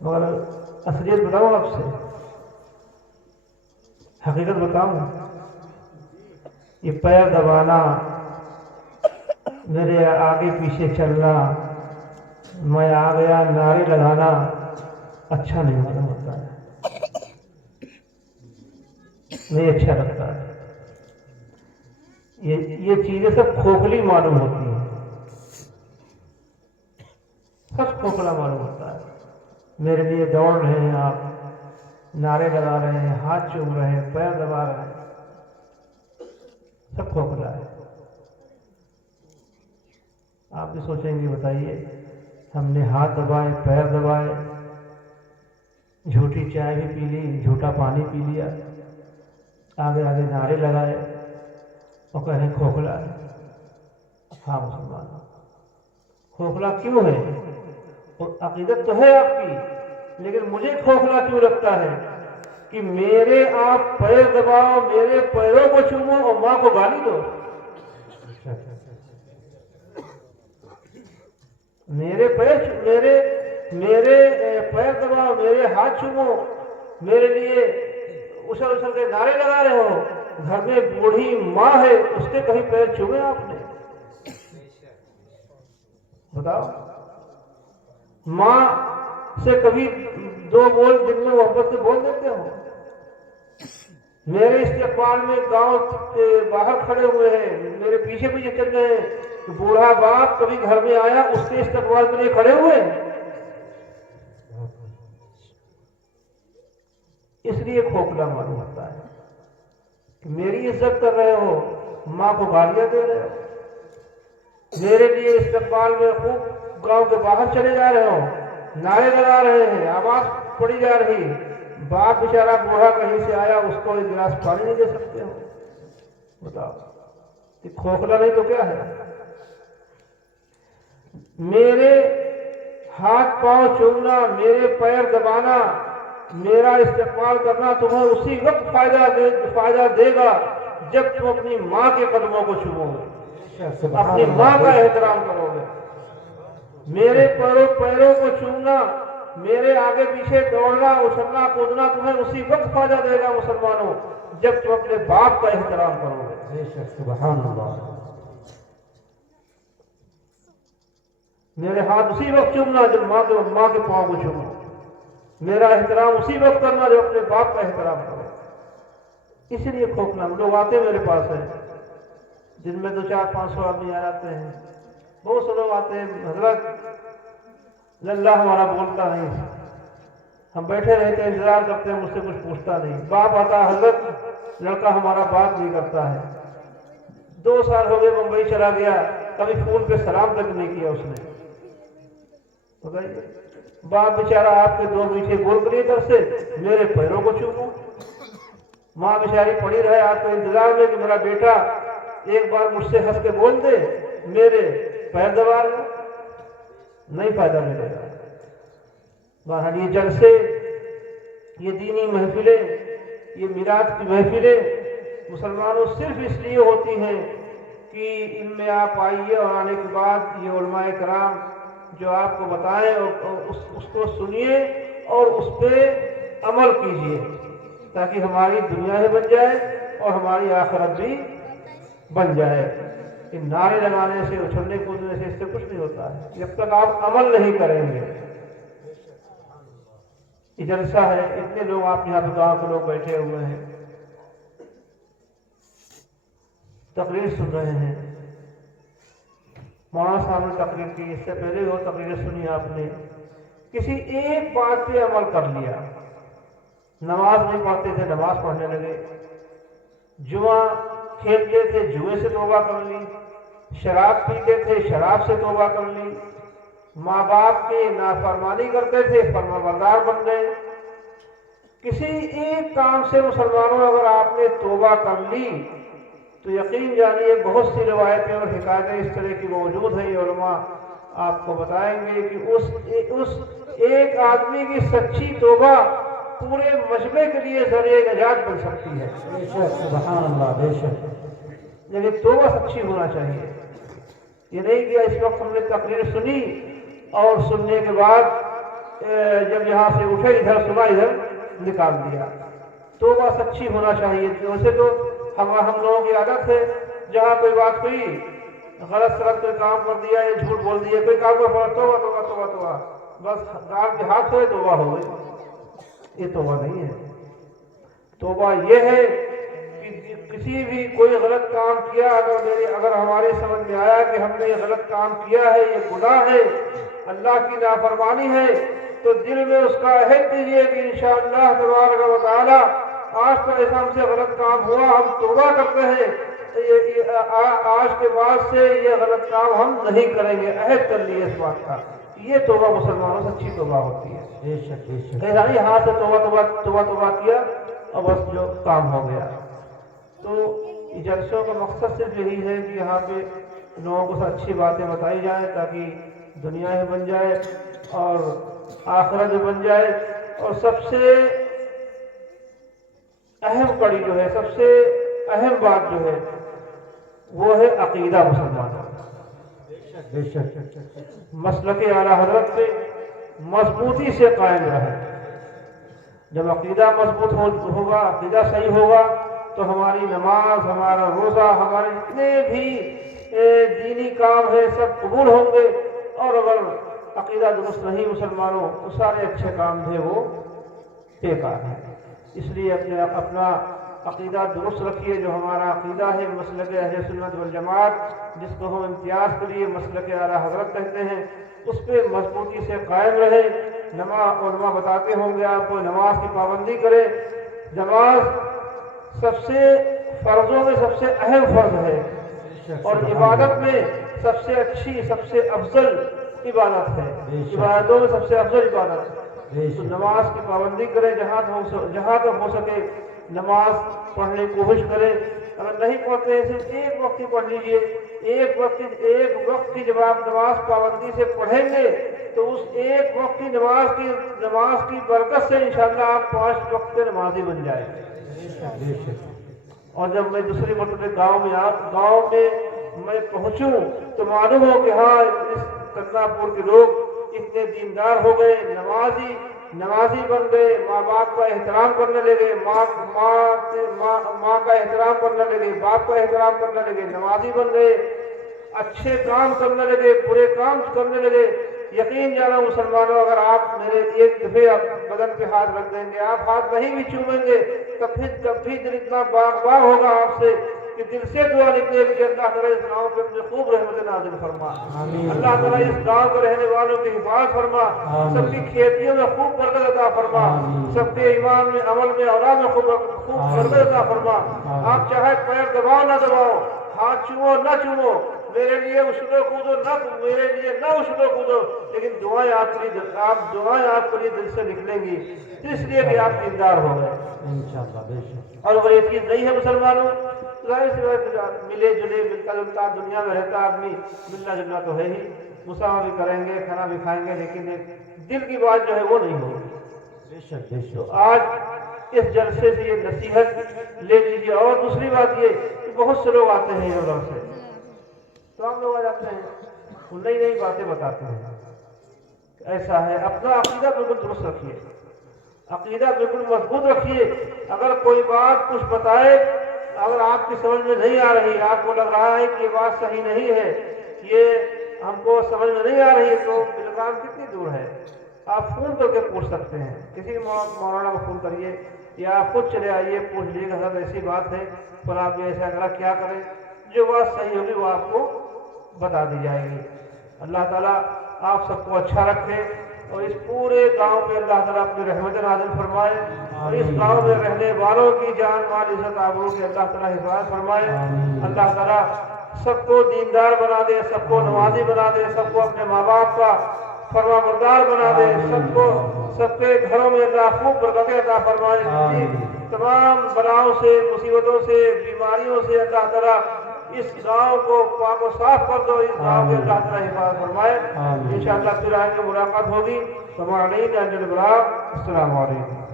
مگر اصلیت بتاؤں آپ سے، حقیقت بتاؤں، یہ پیر دبانا، میرے آگے پیچھے چلنا، میں آ گیا نعرے لگانا اچھا نہیں معلوم ہوتا ہے، نہیں اچھا لگتا ہے۔ یہ چیزیں سب کھوکھلی معلوم ہوتی ہیں، سب کھوکھلا معلوم ہوتا ہے۔ میرے لیے دوڑ رہے ہیں آپ، نعرے لگا رہے ہیں، ہاتھ چوم رہے ہیں، پیر دبا رہے ہیں، سب کھوکھلا ہے۔ آپ بھی سوچیں گے بتائیے، ہم نے ہاتھ دبائے، پیر دبائے، جھوٹی چائے بھی پی لی، جھوٹا پانی پی لیا، آگے آگے نعرے لگائے اور کہہ رہے ہیں کھوکھلا ہے۔ ہاں مسلمان، کھوکھلا کیوں ہے؟ اور عقیدت تو ہے آپ کی، لیکن مجھے کھوکھلا کیوں لگتا ہے کہ میرے آپ پیر دباؤ، میرے پیروں کو چومو اور ماں کو گالی دو؟ میرے پیر دباؤ، میرے ہاتھ چومو، میرے لیے اچھل اچھل کے نعرے لگا رہے ہو، گھر میں بوڑھی ماں ہے، اس کے کہیں پیر چومے آپ نے؟ بتاؤ، ماں سے کبھی دو بول دن میں محبت سے بول دیتے ہو؟ میرے استقبال میں گاؤں کے باہر کھڑے ہوئے ہیں، میرے پیچھے پیچھے چل رہے ہیں، بوڑھا باپ کبھی گھر میں آیا اس کے استقبال کے لیے کھڑے ہوئے ہیں؟ اس لیے کھوکھلا معلوم ہوتا ہے کہ میری عزت کر رہے ہو، ماں کو گالیاں دے رہے ہو، میرے لیے استقبال میں خوب گاؤں کے باہر چلے جا رہے ہو، نعرے لگا رہے ہیں، آواز پڑی جا رہی، باپ بیچارہ بوڑھا کہیں سے آیا، اس کو ایک گلاس پانی نہیں دے سکتے ہو؟ بتاؤ، کہ کھوکھلا نہیں تو کیا ہے؟ میرے ہاتھ پاؤں چومنا، میرے پیر دبانا، میرا استقبال کرنا تمہیں اسی وقت فائدہ دے گا جب تم اپنی ماں کے قدموں کو چومو گے، اپنی ماں کا احترام کرو گے۔ میرے پیروں کو چومنا، میرے آگے پیچھے دوڑنا، اچھلنا کودنا تمہیں اسی وقت فائدہ دے گا مسلمانوں جب تم اپنے باپ کا احترام کرو گے۔ سبحان اللہ۔ میرے ہاتھ اسی وقت چومنا جب ماں کے پاؤں کو چومو، میرا احترام اسی وقت کرنا جو اپنے باپ کا احترام کرو۔ اس لیے کھوکھلا لوگ آتے میرے پاس ہیں، جن میں 200-400-500 آدمی آ جاتے ہیں، بہت سے لوگ آتے ہیں، حضرت اللہ ہمارا بولتا نہیں، ہم بیٹھے رہتے ہیں، انتظار کرتے ہیں، مجھ سے کچھ پوچھتا نہیں۔ باپ آتا، حضرت لڑکا ہمارا بات نہیں کرتا ہے، 2 سال ہو گئے بمبئی چلا گیا، کبھی فون پہ سلام تک نہیں کیا اس نے۔ باپ بیچارہ آپ کے 2 میٹھے بول کر طرف سے میرے پیروں کو چومو، ماں بیچاری پڑی رہے آپ کے انتظار میں کہ میرا بیٹا ایک بار مجھ سے ہنس کے بول دے، میرے پیر دبا رہے، نہیں فائدہ ملے گا۔ بہرحال یہ جلسے، یہ دینی محفلیں، یہ میلاد کی محفلیں مسلمانوں صرف اس لیے ہوتی ہیں کہ ان میں آپ آئیے اور آنے کے بعد یہ علماء کرام جو آپ کو بتائیں اور اس کو سنیے اور اس پہ عمل کیجیے تاکہ ہماری دنیا بھی بن جائے اور ہماری آخرت بھی بن جائے۔ ان نعرے لگانے سے، اچھلنے کودنے سے اس سے کچھ نہیں ہوتا ہے جب تک آپ عمل نہیں کریں گے۔ یہ جلسہ ہے، اتنے لوگ آپ یہاں پہ گاؤں کے لوگ بیٹھے ہوئے ہیں، تقریر سن رہے ہیں، مولانا صاحب نے تقریر کی، اس سے پہلے وہ تقریر سنی آپ نے، کسی ایک بات پہ عمل کر لیا، نماز نہیں پڑھتے تھے نماز پڑھنے لگے، جوا کھیلتے تھے جوئے سے توبہ کر لی، شراب پیتے تھے شراب سے توبہ کر لی، ماں باپ کی نافرمانی کرتے تھے فرمانبردار بن گئے۔ کسی ایک کام سے مسلمانوں اگر آپ نے توبہ کر لی تو یقین جانیے بہت سی روایتیں اور حکایتیں اس طرح کی موجود ہیں، یہ علماء آپ کو بتائیں گے کہ اس ایک آدمی کی سچی توبہ پورے مجمع کے لیے ذریعہ نجات بن سکتی ہے۔ سبحان اللہ، بے شک، لیکن توبہ سچی ہونا چاہیے۔ یہ نہیں کہ اس وقت ہم نے تقریر سنی اور سننے کے بعد जब यहाँ से उठे इधर सुना इधर निकाल दिया। तौबा सच्ची होना चाहिए। वैसे तो हम लोगों की आदत है, जहाँ कोई बात हुई गलत सलत कोई काम कर दिया या झूठ बोल दिया, कोई काम कर पड़ा तौबा तौबा तौबा तौबा, बस गाल के हाथ से तौबा हो गई। ये तौबा नहीं है। तौबा ये है कि किसी भी कोई गलत काम किया, अगर हमारे समझ में आया कि हमने ये गलत काम किया है, ये गुनाह है, अल्लाह की नाफरमानी है, तो दिल में उसका अहद कीजिए कि इंशाअल्लाह तबारक व तआला आज तो ऐसा हमसे गलत काम हुआ, हम तौबा करते हैं, आज के बाद से ये गलत काम हम नहीं करेंगे, अहद कर लिए इस बात का। ये तौबा मुसलमानों सच्ची तौबा होती है। ऐसा नहीं हाथ से तौबा तौबा तौबा तौबा किया और बस जो काम हो गया। तो जलसों का मकसद सिर्फ यही है कि यहाँ पे लोगों को अच्छी बातें बताई जाए ताकि दुनिया ही बन जाए और आखिरत भी बन जाए। और सबसे अहम कड़ी जो है, सबसे अहम बात जो है वो है अकीदा मुसलमानों। मसलक आला हजरत पे मजबूती से कायम रहे। जब अकीदा मजबूत होगा, अकीदा सही होगा, तो हमारी नमाज, हमारा रोज़ा, हमारे जितने भी दीनी काम है सब कबूल होंगे। और अगर अकीदा दुरुस्त नहीं मुसलमानों, तो सारे अच्छे काम थे वो बेकार है। इसलिए अपना अकीदा दुरुस्त रखिए। जो हमारा अकीदा है मसलक अहले सुन्नत वल जमात, जिसको हम इम्तियाज़ के लिए मसलक आला हज़रत कहते हैं, उस पर मजबूती से कायम रहे। उलमा बताते होंगे आपको, नमाज की पाबंदी करें। नमाज सबसे फ़र्ज़ों में सबसे अहम फ़र्ज़ है और इबादत में सबसे अच्छी, सबसे अफजल इबादत है। इबादतों में सबसे अफजल इबादत है। तो नमाज की पाबंदी करें, जहाँ तक हो सके नमाज पढ़ने की कोशिश करें। अगर नहीं पढ़ते हैं सिर्फ एक वक्त ही पढ़ लीजिए। एक वक्त की जब आप नमाज पाबंदी से पढ़ेंगे तो उस एक वक्त की नमाज की बरकत से इंशाअल्लाह आप 5 वक्त के नमाजी बन जाएंगे। और जब मैं दूसरी मरतबे गांव में मैं पहुंचूं तो मालूम हो कि हाँ, इस कन्नापुर के लोग इतने दीनदार हो गए, नमाजी बन गए, माँ बाप का एहतराम करने लगे, माँ का एहतराम करने लगे, बाप का एहतराम करने लगे, नमाजी बन गए, अच्छे काम करने लगे, बुरे काम करने लगे। यकीन जाना मुसलमानों, अगर आप मेरे एक दफे बदन पे हाथ रख देंगे, आप हाथ नहीं भी चूमेंगे, तब भी दिल इतना बाग होगा आपसे कि दिल से दुआ निकलेगी कि अल्लाह ताला इस गाँव पे अपने खूब रहमत नाज़िल फरमा। अल्लाह ताला इस गाँव के रहने वालों की हिफाजत फरमा, सबकी खेतियों में खूब बरकत अता फरमा, सबके ईमान में, अमल में, औलाद में खूब बरकत अता फरमा। आप चाहे पैर दबाओ ना दबाओ, हाथ चूमो ना चूमो, मेरे लिए उछलो कूदो ना, मेरे लिए ना उछलो कूदो, लेकिन दुआएं आपके लिए दिल से निकलेंगी, इसलिए कि आप दीनदार हो गए इंशाअल्लाह। और वो एक चीज नहीं है मुसलमानों, मिले जुले मिलता जुलता दुनिया में रहता आदमी, मिलना जुलना तो है ही, मुसाफा भी करेंगे, खाना भी खाएंगे, लेकिन दिल की बात जो है वो नहीं होगी। तो आज इस जलसे से ये नसीहत ले लीजिए। और दूसरी बात ये कि बहुत से लोग आते हैं उधर से, तो हम लोग आ जाते हैं, वो नई नई बातें बताते हैं। ऐसा है, अपना अकीदा बिल्कुल दुरुस्त रखिए, अकीदा बिल्कुल मजबूत रखिए। अगर कोई बात कुछ बताए, अगर आपकी समझ में नहीं आ रही, आपको लग रहा है कि ये बात सही नहीं है, ये हमको समझ में नहीं आ रही, तो इल्ज़ाम कितनी दूर है, आप फोन करके पूछ सकते हैं। किसी मौलाना को फोन करिए या आप खुद चले आइए, पूछ लीजिएगा सर ऐसी बात है, पर आप ऐसा करा, क्या करें, जो बात सही होगी वो आपको बता दी जाएगी। अल्लाह ताला आप सबको अच्छा रखे और इस पूरे गांव पे अल्लाह ताला अपनी रहमत नाज़िल फरमाए और इस गांव में रहने वालों की जान माल इज्जत आबरू की अल्लाह ताला हिफाजत फरमाए। अल्लाह ताला सबको दीनदार बना दे, सबको नमाजी बना दे, सबको अपने माँ बाप का फरमाबरदार बना दे, सबके घरों में अल्लाह खूब बरकतें अता फरमाए। तमाम बलाओं से, मुसीबतों से, बीमारियों से अल्लाह ताला इस गांव को पाक व साफ कर दो, इस गांव में अल्लाह ताला हिफाजत फरमाए। इंशाअल्लाह फिर आगे मुलाकात होगी। अस्सलाम वालेकुम।